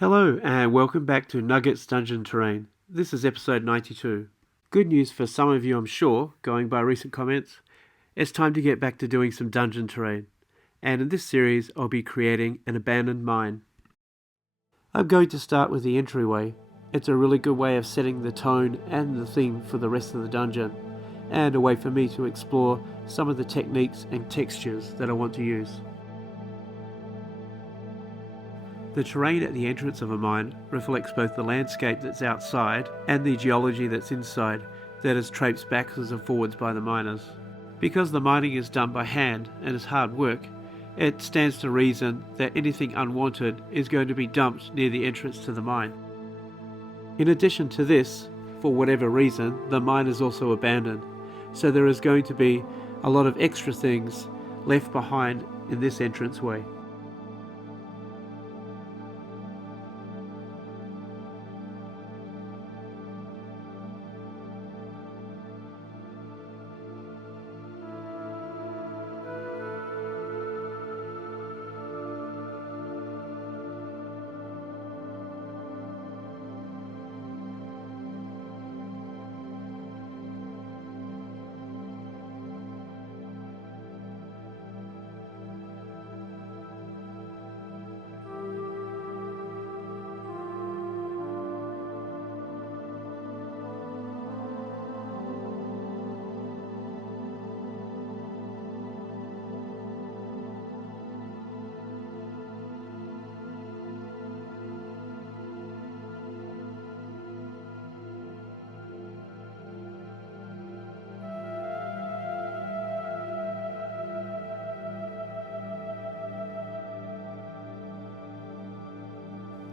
Hello and welcome back to Nugget's Dungeon Terrain. This is episode 92. Good news for some of you, I'm sure, going by recent comments. It's time to get back to doing some dungeon terrain. And in this series, I'll be creating an abandoned mine. I'm going to start with the entryway. It's a really good way of setting the tone and the theme for the rest of the dungeon, and a way for me to explore some of the techniques and textures that I want to use. The terrain at the entrance of a mine reflects both the landscape that's outside and the geology that's inside that is traipsed backwards and forwards by the miners. Because the mining is done by hand and is hard work, it stands to reason that anything unwanted is going to be dumped near the entrance to the mine. In addition to this, for whatever reason, the mine is also abandoned, so there is going to be a lot of extra things left behind in this entranceway.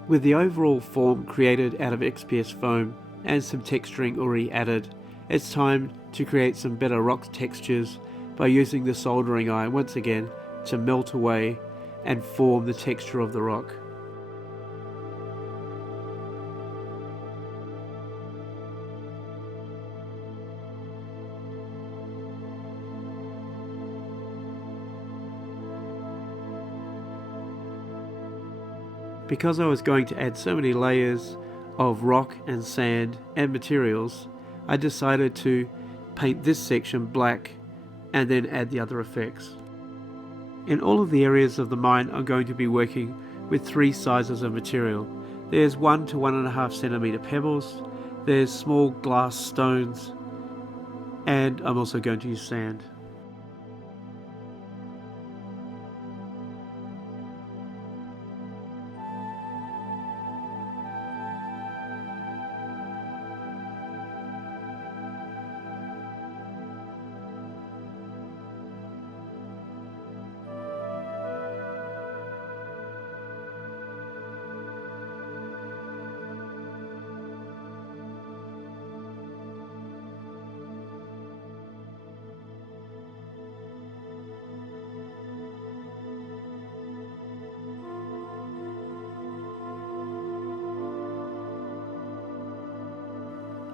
With the overall form created out of XPS foam and some texturing already added, it's time to create some better rock textures by using the soldering iron once again to melt away and form the texture of the rock. Because I was going to add so many layers of rock and sand and materials, I decided to paint this section black and then add the other effects. In all of the areas of the mine, I'm going to be working with three sizes of material. There's 1 to 1.5 centimeter pebbles, there's small glass stones, and I'm also going to use sand.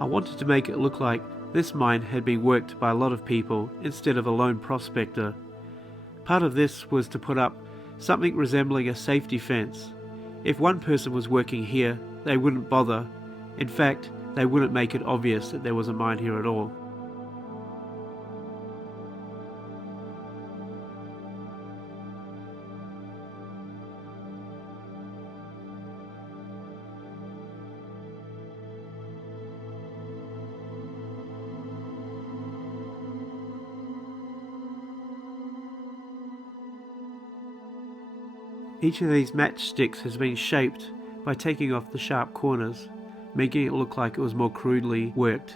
I wanted to make it look like this mine had been worked by a lot of people instead of a lone prospector. Part of this was to put up something resembling a safety fence. If one person was working here, they wouldn't bother. In fact, they wouldn't make it obvious that there was a mine here at all. Each of these matchsticks has been shaped by taking off the sharp corners, making it look like it was more crudely worked.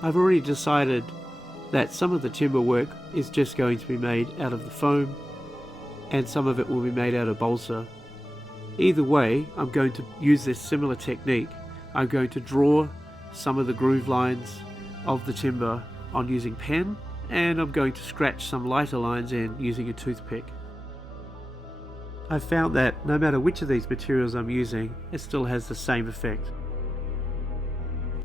I've already decided that some of the timber work is just going to be made out of the foam and some of it will be made out of balsa. Either way, I'm going to use this similar technique. I'm going to draw some of the groove lines of the timber on using pen, and I'm going to scratch some lighter lines in using a toothpick. I've found that no matter which of these materials I'm using, it still has the same effect.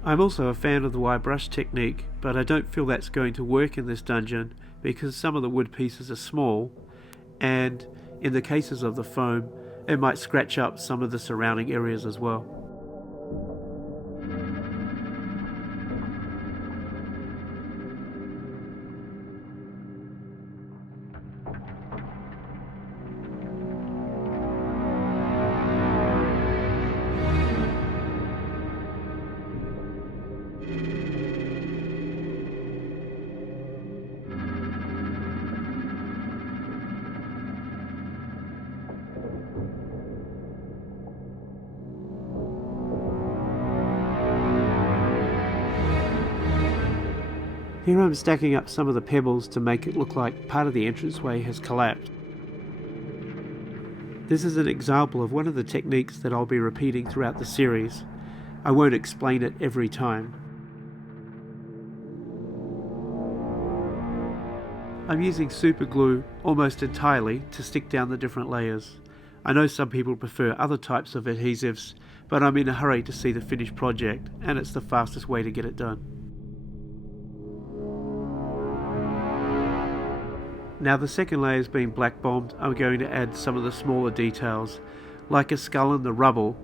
I'm also a fan of the wire brush technique, but I don't feel that's going to work in this dungeon because some of the wood pieces are small, and in the cases of the foam, it might scratch up some of the surrounding areas as well. Here I'm stacking up some of the pebbles to make it look like part of the entranceway has collapsed. This is an example of one of the techniques that I'll be repeating throughout the series. I won't explain it every time. I'm using super glue almost entirely to stick down the different layers. I know some people prefer other types of adhesives, but I'm in a hurry to see the finished project, and it's the fastest way to get it done. Now the second layer has been black bombed. I'm going to add some of the smaller details, like a skull in the rubble,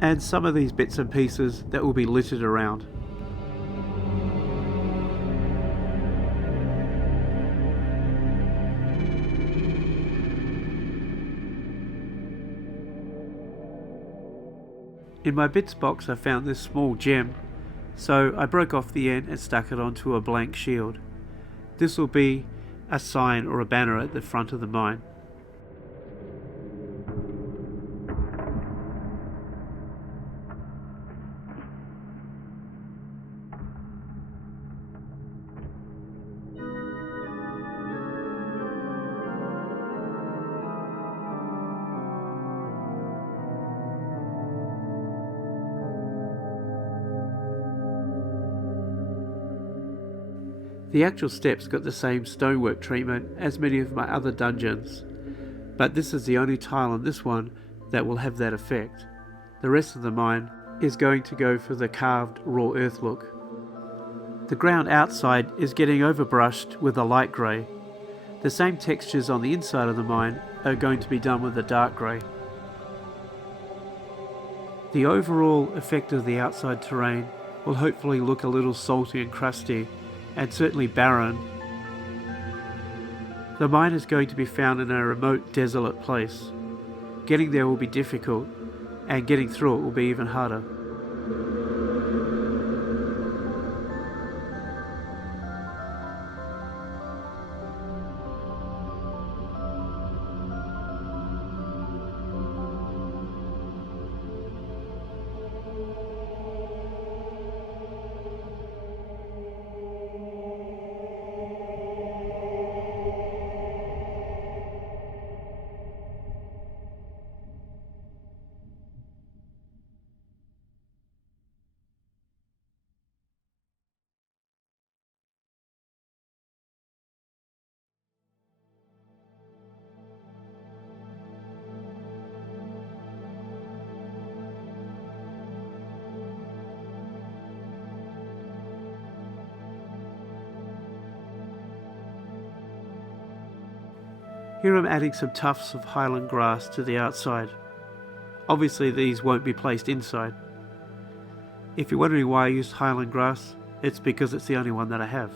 and some of these bits and pieces that will be littered around. In my bits box I found this small gem, so I broke off the end and stuck it onto a blank shield. This will be a sign or a banner at the front of the mine. The actual steps got the same stonework treatment as many of my other dungeons, but this is the only tile on this one that will have that effect. The rest of the mine is going to go for the carved raw earth look. The ground outside is getting overbrushed with a light grey. The same textures on the inside of the mine are going to be done with a dark grey. The overall effect of the outside terrain will hopefully look a little salty and crusty, and certainly barren. The mine is going to be found in a remote, desolate place. Getting there will be difficult, and getting through it will be even harder. Here I'm adding some tufts of highland grass to the outside. Obviously these won't be placed inside. If you're wondering why I used highland grass, it's because it's the only one that I have.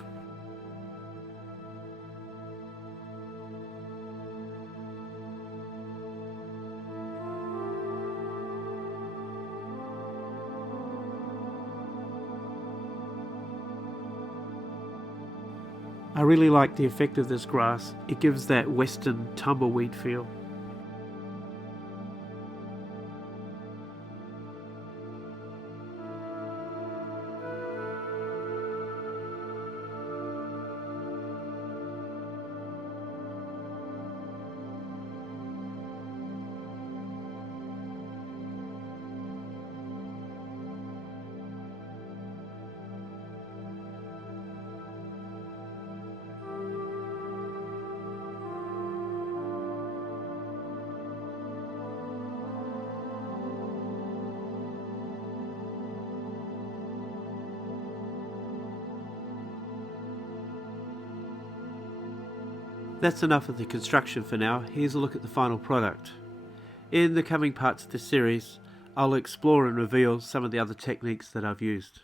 I really like the effect of this grass. It gives that western tumbleweed feel. That's enough of the construction for now. Here's a look at the final product. In the coming parts of this series, I'll explore and reveal some of the other techniques that I've used.